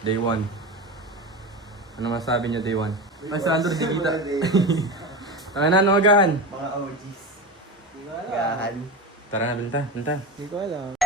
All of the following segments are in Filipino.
Day 1. Ano masabi niyo day 1? Ay, sa Android, di kita. Tanga na, ano agahan? Mga OGs. Gahan. Tara na, binta. Hindi ko alam.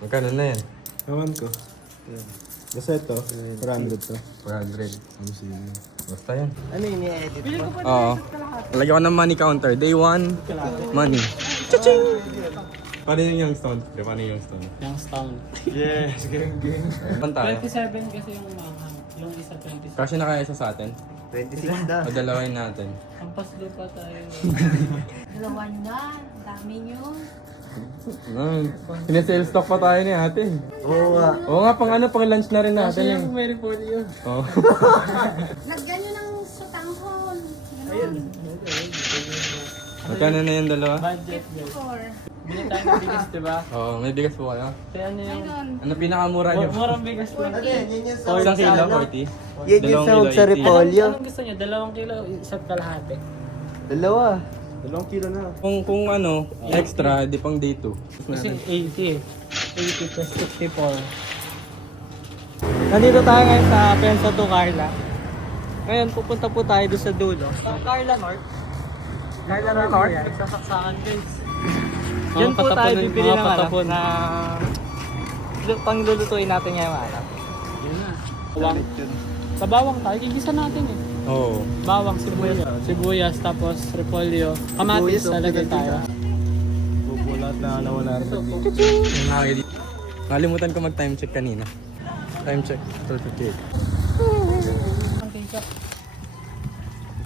Magkano na yan? Ewan ko. Basta ito, 400 to. 400. Basta yan. Ano yung ni-edit mo? Oo. Lagyan ko ng money counter. Day 1, money. Cha-ching! Paano yung Youngstone? Paano yung Youngstone? Yung stone. Yes, gang. Saan tayo? 27 kasi yung mga, yung isa 27. Kasi naka isa sa atin? 26 na. O dalawin natin? Hampas lupa tayo. Dalawan na, dami nyo. Sinesale stock pa tayo ni ate. Oo nga. Oo nga, pang ano, pang lunch na rin natin Kasi yung... yung may report yun. Oo. Lagyan nyo ng sutanghon. Ganun. Magkano na yung dalawa? Budget guys. 54. Bili tayo ng bigas, diba? Oo, may bigas po kayo. Kaya ano yung... Ayun. Ano pinakamura nyo? Murang bigas lang. Ano yan? Yan yung sa... Isang kilo, 40? Yan yung Dalawang sa kilo, sa 80. repolyo. Anong gusto niyo? 2 kilo, isa't kalahati. Dalawa. 2 kilo na. Kung ano, extra, di pang day 2. Kasi 80 plus 64. Nandito tayo ngayon sa Pensa to Carla. Ngayon, pupunta po tayo doon sa dulo. Carla North. Carla North. Nagsasaksakan guys. Diyan po tayo bibili ng ano, na panglulutuin natin ngayong araw. Yun na. Bawang. Sa bawang tayo, gigisa natin eh. Oo. Bawang, sibuyas, tapos repolyo. Kamatis, lalagay tayo. Bubulat na nawala rin. Nakalimutan ko mag-time check kanina. Time check, 12:58. Ang ketchup.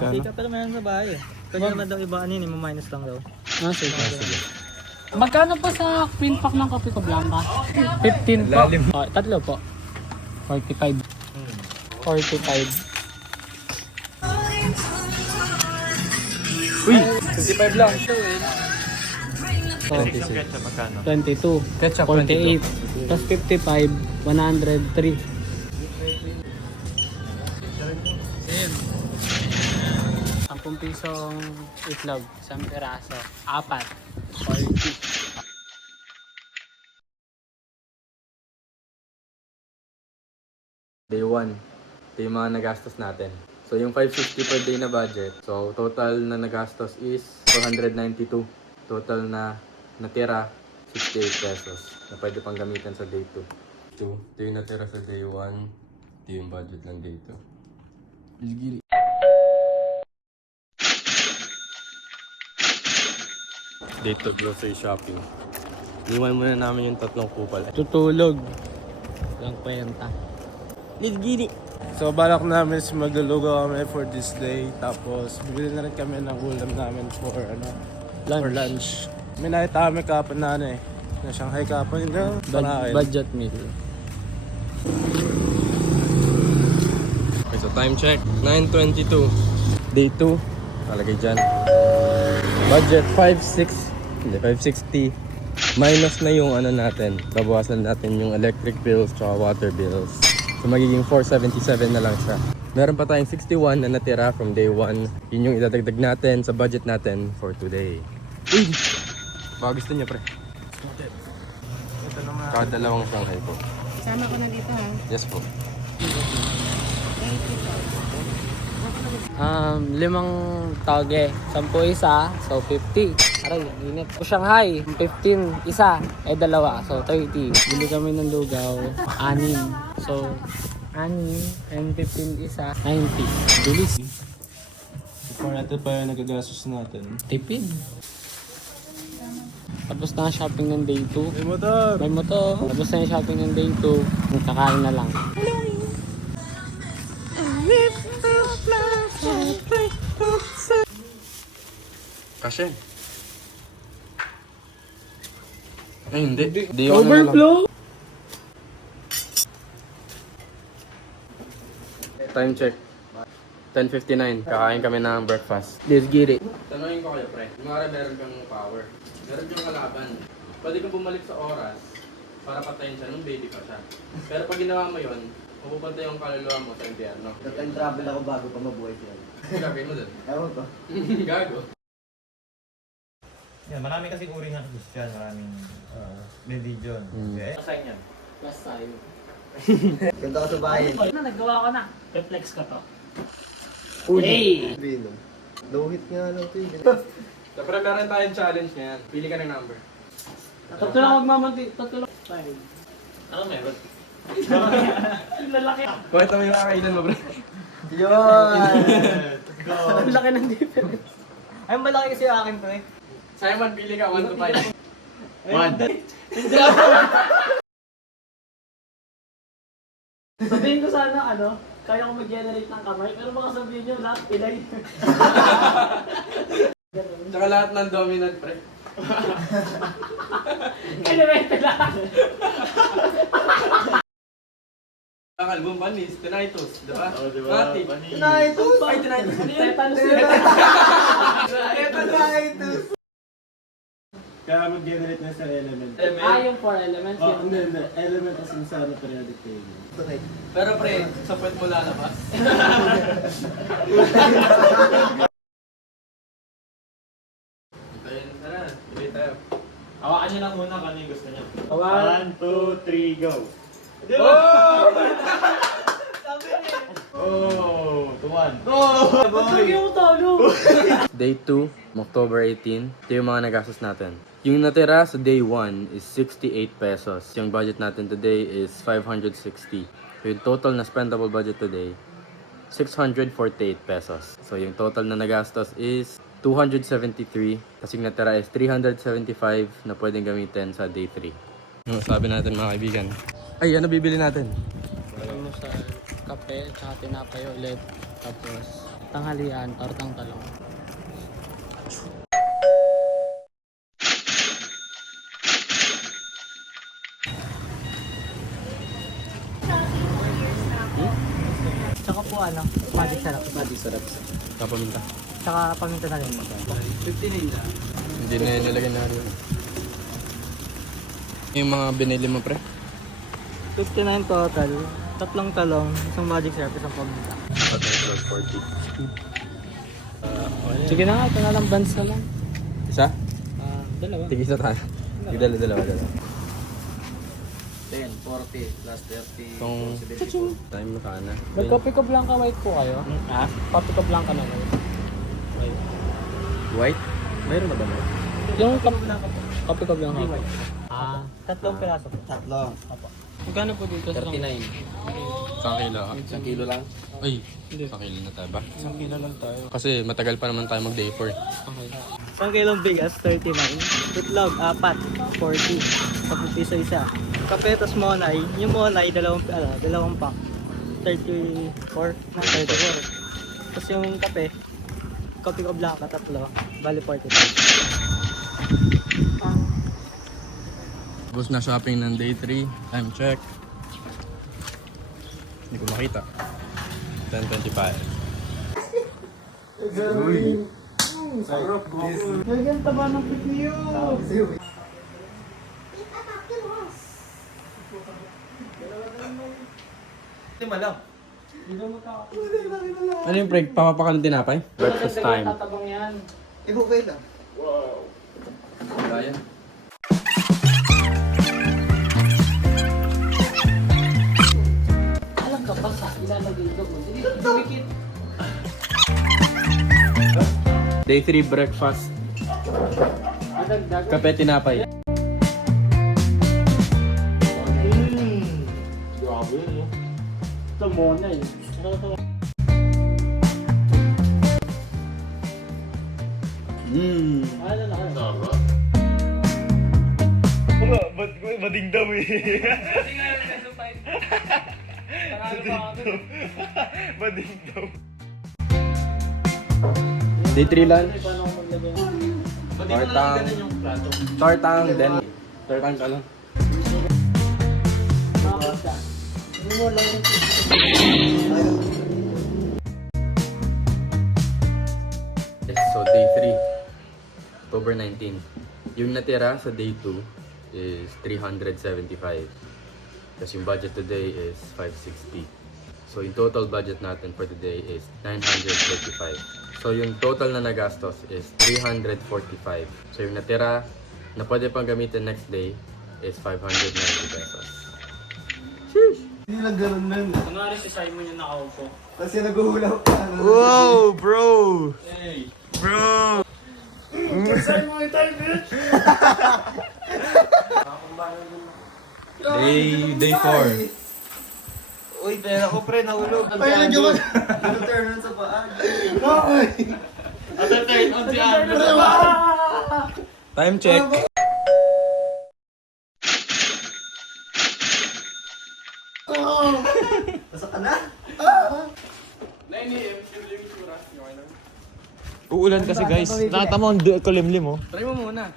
Kano? Ketchup pa naman sa bahay eh. Kanya naman daw iba ano yun, minus lang daw. Sige. Magkano po sa queen pack ng Coffee ko Blanca? 15 po. Lalim. Oh, tatlo po. 45. 45. Uy! 55 lang. Oh, 22. Ketchup, 48. Plus 55, 103. Sampung pisong itlog, isang piraso, 4. 40. Day 1. Ito yung mga nagastos natin. So yung 550 per day na budget. So total na nagastos is 492. Total na natira 68 pesos na pwede pang gamitan sa day 2. Ito yung natira sa day 1. Ito yung budget ng day 2. Day 2 grocery shopping. Iwan muna namin yung 3 kupal. Tutulog. Lang kwenta. Let's get it! So balak namin is maglulugaw kami for this day. Tapos bibili na rin kami ng ulam namin for ano, for lunch. May nakita kami kapon na ano eh. Na Shanghai kapon yun. Budget meal. Okay, so time check. 9:22. Day 2. Talagay dyan. Budget 560. Minus na yung ano natin. Babawasan natin yung electric bills tsaka water bills. So magiging 477 na lang siya. Meron pa tayong 61 na natira from day 1. Yun yung idadagdag natin sa budget natin for today. Uy! Baka gusto niya pre. Ito naman. Kada dalawang Shanghai po. Sama ko na dito ha. Yes po. Limang toge, 10 isa, so 50. Aray, init. O Shanghai, 15 isa, dalawa, so 30. Bili kami ng lugaw, 6. So, 6 and 15 isa, 90. Bilis. Before natin pa yung nagagastos natin. Tipid. Tapos na ang shopping ng day 2. May motor! May motor. Tapos na yung shopping ng day 2. Kakain na lang. Kasi. Ay, hindi. Di Overflow! Time check. 10:59. Kakain kami ng breakfast. Let's get it. Tanungin ko kayo, pre. Mara meron kang power. Meron kang kalaban. Pwede kang bumalik sa oras para patayin siya nung baby pa siya. Pero pag ginawa mo yun, mapupunta yung kaluluwa mo sa impyerno. Time travel ako bago pa mabuhay siya. Gagawin mo dun. Ewan ko. Gago. Yan, marami kasi uri ng fish yan. Maraming religion. Okay. Plus tayo. Ganda ka sa bahay. Ano, nagawa ko na. Reflex ko to. Hey! Vino. No hit nga lang ito eh. Siyempre meron tayong challenge ngayon. Pili ka ng number. Tatlo lang magmamanti. Tatlo lang. Five. Ano meron? Ang lalaki. Kuwenta mo yung kakailan mo, bro. Yun! Ang laki ng difference. Ay, malaki kasi yung akin, pre. Simon, pili ka 1 to 5. 1. Sabihin ko sana, kaya ko mag-generate ng kamay, pero baka sabihin nyo lahat pilay. Tsaka lahat ng dominant, pre. Elemente lang. Ang album Banis, Tinnitus, di ba? Oo, di ba? Mati. Banis. Tinnitus! Ay, Tinnitus. Tetanus yun. Tinnitus! Kaya mag-generate na sa element. Yung 4 elements Oh, yun. hindi. Element as in sa periodic table. Pero pre, sa puwet mo lalabas. Ayun, tara. Tuloy tayo. Hawakan niyo lang muna kung ano yung gusto niyo. 1, 2, 3, go! Oh! Tuwan! Ba't yung talo? Day 2, October 18. Ito yung mga nagastos natin. Yung natira sa day 1 is 68 pesos. Yung budget natin today is 560. So yung total na spendable budget today, 648 pesos. So yung total na nagastos is 273. Kasi yung natira is 375 na pwedeng gamitin sa day 3. Ano sabi natin mga kaibigan? Ay, ano bibili natin? Ano sa kape, tsaka tinapay ulit. Tapos tanghalian, tortang talong. Tsaka po magic sarap. Magic sarap. Kapaminta. Tsaka paminta na rin. 15 na. Hindi na yun nilagay na rin. Yung mga binili mo, pre? 59 total. Tatlong talong, isang magic syrup, isang paminta. Total 40. Sige na nga, ito na lang bands na lang. Isa? Dalawa. Tigisa tayo. Dalawa. 10, 40, plus 30, Kung 74. time mo sana. Mag-copy ko blanca white po kayo? Ha? Copy ko blanca na white. White? Mayroon na ba mo? Yung copy ko blanca white. Tatlong piraso po. Tatlo. Magkano po dito? 39. Isang kilo. Isang kilo lang. Ay, isang kilo na tayo ba? Isang kilo lang tayo. Kasi matagal pa naman tayo mag day 4. Okay. Isang kilong bigas, 39. Itlog, 4, 40. 10 piso isa. Kape, tas monay. Yung monay, dalawang pack. 34 na 34. Tapos yung kape, kopi ko blanca, tatlo. Bali 45. Tapos na shopping ng day 3. Time check. Hindi ko makita. 10:25. Ganyan taba ng pipiyo. Lima lang. Ano yung break? Papapakan ng tinapay? Breakfast time. Tatabang yan. Eh, okay lang. Kaya. Alam ka ba sa ilalagay ko? Hindi dumikit. Day 3 breakfast. Adagdag. Kape, tinapay. Grabe yun, no? Ito monay. Ano na kayo? Sarap. Bading daw eh. Bading daw. Day 3 lunch. Paano ko maglagay? Tortang. Tortang, then tortang ka lang. Nakapos ka. Hindi mo lang yung So day 3, October 19. Yung natira sa day 2 is 375. Kasi yung budget today is 560. So yung total budget natin for the day is 935. So yung total na nagastos is 345. So yung natira na pwede pang gamitin next day is 590 pesos. Hindi lang ganun nun. Kunwari si Simon yung nakaupo. Kasi naguhulaw ka. Wow, bro! Bro! Day 4. Uy, pera ko pre, nahulog. Ay, lagyan mo. Turn on sa paan. Time check. Nasa ka na? Uulan kasi guys. Nakita mo ang kalimlim oh. Try mo muna.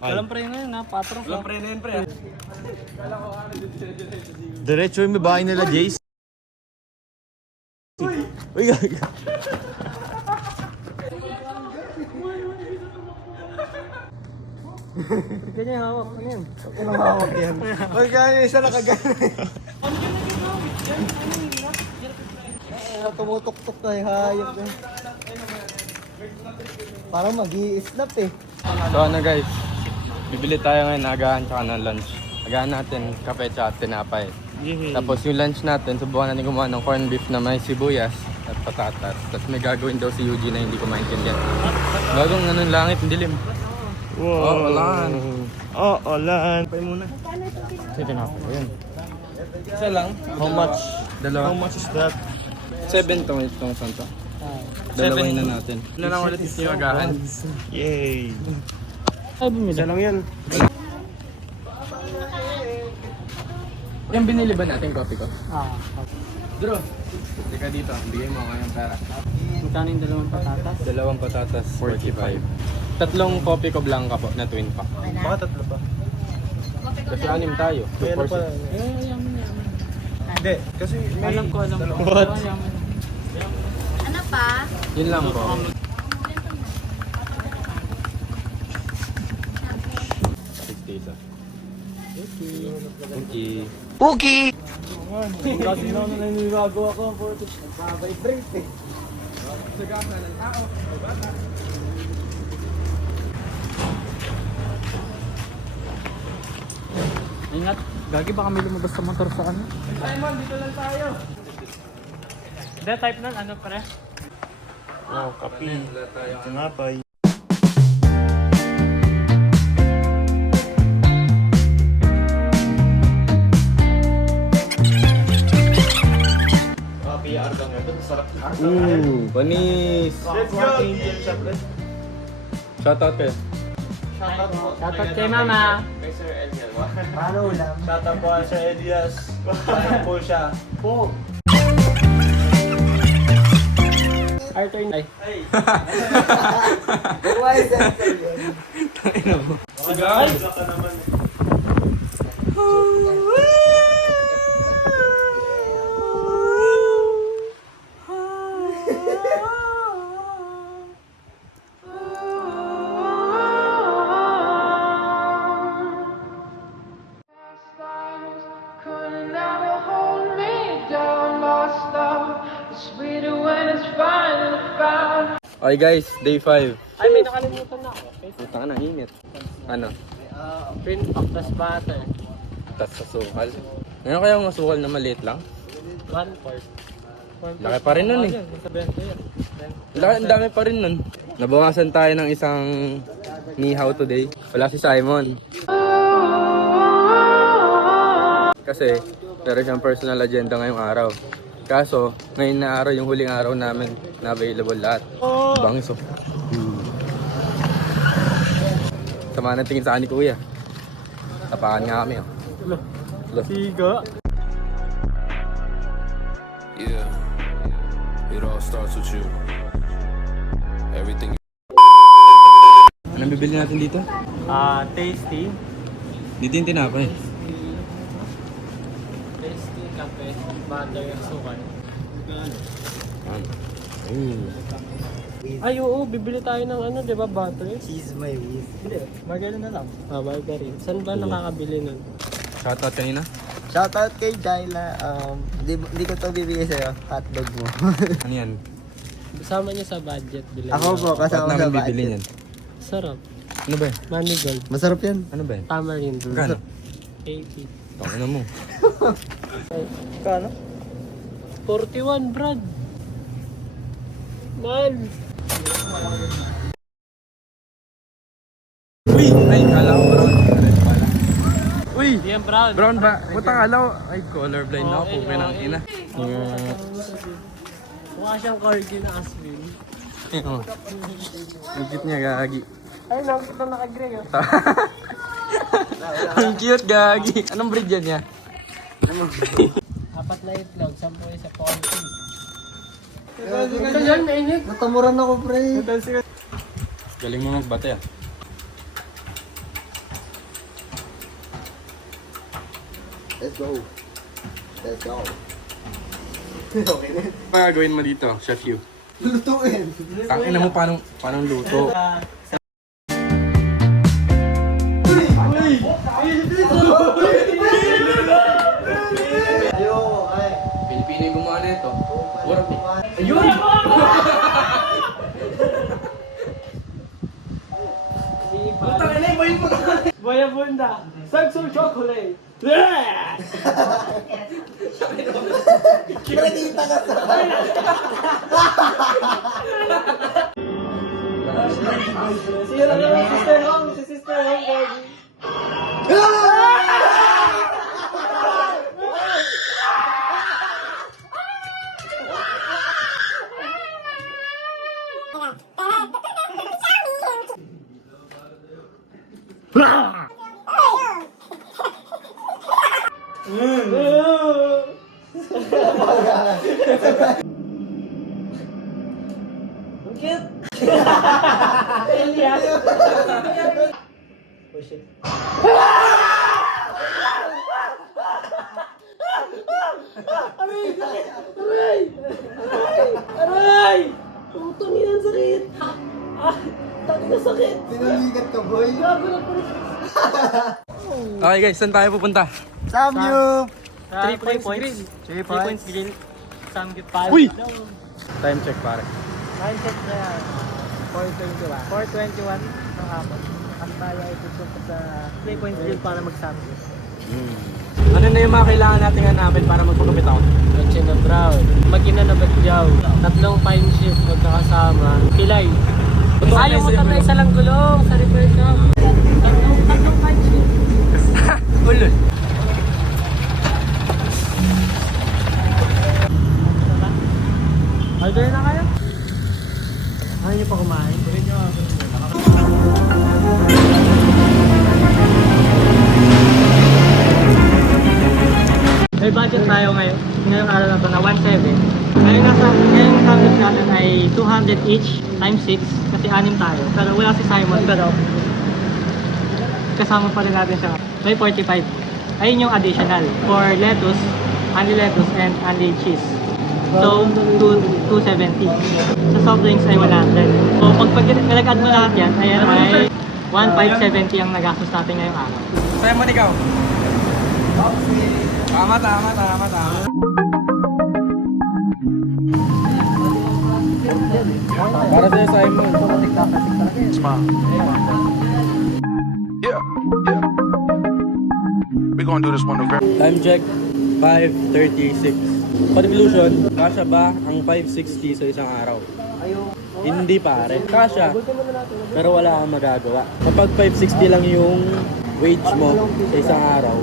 Walang pre na yun ha, patron. Walang pre na yun, pre. Diretso yung babae nila, Jace. Uy, gaga. Ganyan hawak, ano yun? Anong hawak yan? Huwag ka yung isa nakagana. Tumutok-tok na yung hayop eh. Parang mag-i-snap eh. So ano guys, bibili tayo ngayon ng agahan tsaka ng lunch. Agahan natin kape tsaka tinapay. Tapos yung lunch natin, subukan natin gumawa ng corned beef na may sibuyas at patatas. Tapos may gagawin daw si Eugene na hindi ko maintindihan. Bagong ano langit, dilim. Wow. Oh, ulan. Oh, ulan. Pay muna. Sige, tinapay ko yun. Isa lang. How much? Dalawa. How much is that? 7 itong santo. Dalawahin na natin. Ano lang ulit yung agahan? Yay! Ay, bumili. Isa lang yan. Yung binili ba natin kopi ko? Ah, Bro, teka dito. Bigay mo ngayong pera. magkano yung dalawang patatas? Dalawang patatas, 45. Tatlong kopi ko blanca po na twin pack. Baka tatlo pa. Kasi anim tayo. 2 May ano pa? portions. Hindi, kasi may... Alam ko. What? Ano pa? Yun lang po. Okay. Kasi na naninibago ako ang portage. Nagbabibrate eh. Ingat, gagi baka may lumabas sa motor sa ano. Simon, dito lang tayo. Hindi, type nun, ano pre? Oh, kapi. Ito nga pa. Panis! Let's go! Shoutout kayo. Shoutout kay mama. Paano ulam? Shoutout po sa Elias. Paano po siya? Po! Arthur, ay. Why is that? Guys! Ka naman. Okay guys, day 5. Ay, may nakalimutan na ako. Okay. Puta na, init. Ano? Print pack, tas butter. Tas sa sukal. Ano kaya yung sukal na maliit lang? 1/4. Laki pa rin nun eh. Sa 20 yun. Laki, ang dami pa rin nun. Nabawasan tayo ng isang nihaw today. Wala si Simon. Kasi, meron siyang personal agenda ngayong araw. Kaso, ngayon na araw, yung huling araw namin na available lahat. Bangis oh. Sama na tingin sa akin ni Kuya. Tapakan nga kami oh. Siga. Yeah, it all starts with you. Everything. Anong bibili natin dito? Tasty. Dito yung tinapay. Tasty, kape, butter, sukal. Ay, oo, bibili tayo ng ano, di ba, butter? Cheese may whiz. Hindi, margarine na lang. Ah, margarine. Saan ba nakakabili nun? Shoutout kanina. Shoutout kay Jaila. Hindi ko to bibigay sa'yo. Hotdog mo. Ano yan? Kasama niya sa budget. Bilang Ako po, Ba't kasama sa namin bibili budget. yan? Sarap. Ano ba yan? Manigold. Masarap yan. Ano ba yan? Tamarind. Magkano? 80. Tangina mo. Kano? 41, Brad. Man. Uy! Ay, kala ko brown. Red pala. Uy! Yan, Brown. Brown ba? Puta kala ko. Ay, colorblind na ako. Okay, Pukin ng okay. ina. Mukha siyang corgi na Asmin. Oh. Ang cute niya, gagi. Ay, nakita naka-gray. Oh. Ang cute, gagi. Anong breed yan niya? Apat na itlog, 10 isa ponti. Ito yan, mainit. Natamuran ako, pre. Galing mo magbate ah. Let's go. Let's go. Ano pa gagawin mo dito, Chef Yu? Lutuin. Tangina mo paano luto? Ayoko, ay. Pilipino yung gumawa na ito. Warap eh. Boya bunda. Sagsol chocolate. Nakita ka sa Siya lang yung sister home. Si sister home, Gagi. Aray! Utang yan, sakit! Tangin na sakit! Pinaligat ka, boy. Okay guys, saan tayo pupunta? Samyup! 3 points. 3 3 points grill. Samgyup pal. Uy! Time check pare. Time check na yan. 4:21 ng hapon. Ang tayo ay pupunta sa 3 points grill para mag-samgyup. Ano na yung mga kailangan natin hanapin para magpagupit ako? Lechon na brown. Magina na bagyaw. 3 fine shift magkakasama. Pilay. Ayaw mo na isa lang gulong sa repair shop. Tatlong fine shift. Ulol. Order na kayo? Ayaw niyo pa kumain? May budget tayo ngayon. Ngayong araw na ito na 1.7. Ngayong samgyup natin ay 200 each times 6 kasi 6 tayo. Pero wala si Simon pero kasama pa rin natin siya. May 45. Ayun yung additional for lettuce, only lettuce and only cheese. So, 270. Sa soft drinks ay 100. So, pag nag-add mo lahat yan, ayan ay 1,570 ang nagastos natin ngayong araw. Simon, ikaw? Tama. Para sa'yo, Simon. We're gonna do this one the Time check, 5:36. Conclusion, kasya ba ang 560 sa isang araw? Hindi pare. Kasya. Pero wala kang magagawa. Kapag 560 lang yung wage mo sa isang araw,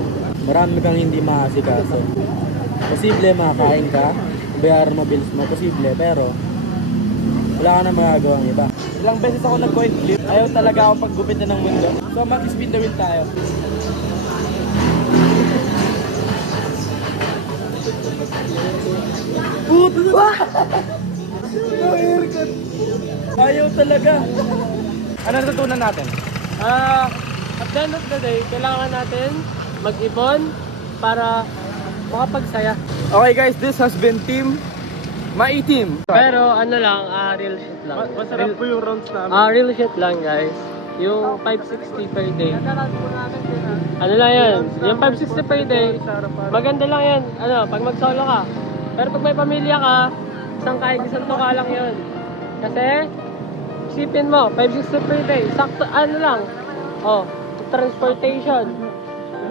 marami kang hindi maasikaso. Posible makakain ka, bayaran mo bills mo, posible, pero wala ka na magagawa ng iba. Ilang beses ako nag-coin flip, ayaw talaga akong paggupitan ng mundo. So mag-spin the wheel tayo. Ayaw talaga. Ano natutunan natin? At the end of the day, kailangan natin mag-ipon para makapagsaya. Okay guys, this has been Team Maitim. Pero ano lang, real shit lang. Masarap po yung rounds namin. Real shit lang guys. Yung 560 per day. Ano lang yan? Yung 560 per day, maganda lang yan. Ano, pag mag-solo ka. Pero pag may pamilya ka, isang tuka lang yun. Kasi, isipin mo, 560 per day, sakto, ano lang. Oh, transportation,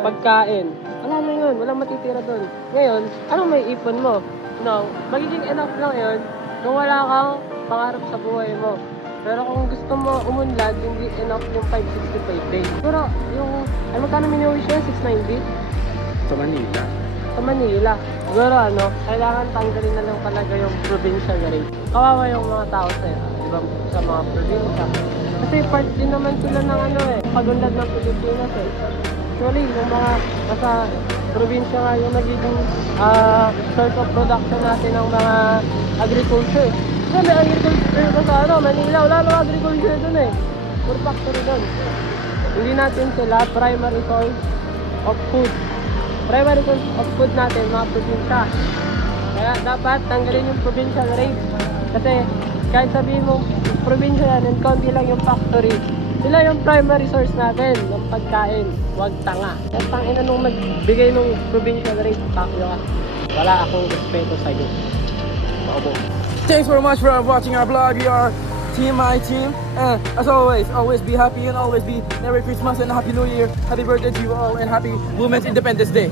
pagkain. Wala na yun, walang matitira doon. Ngayon, ano may ipon mo? No, magiging enough lang yun kung wala kang pangarap sa buhay mo. Pero kung gusto mo umunlad, hindi enough yung 560 per day. Pero yung, ano magkano mini-wish yan? 690? Sa Manila. Sa Manila. Siguro ano, kailangan tanggalin na lang talaga yung provincial rate. Kawawa yung mga tao sa mga probinsya. Kasi part din naman sila ng ano pag-unlad ng Pilipinas eh. Actually, yung mga nasa probinsya nga yung nagiging source of production natin ng mga agriculture. Kasi may agriculture ko sa ano, Manila, wala nang agriculture dun eh. Puro factory dun. Hindi natin sila primary source of food. Primary source of food natin, mga probinsya. Kaya dapat tanggalin yung provincial rate. Kasi kahit sabihin mo, probinsya yan and konti lang yung factory, sila yung primary source natin ng pagkain. Huwag tanga. Kaya tangina nung magbigay ng provincial rate, pakyo ka. Wala akong respeto sa'yo. Maubo. Thanks very much for watching our vlog. We are Team My Team. And as always be happy and always be Merry Christmas and Happy New Year. Happy birthday to you all and Happy Women's Independence Day.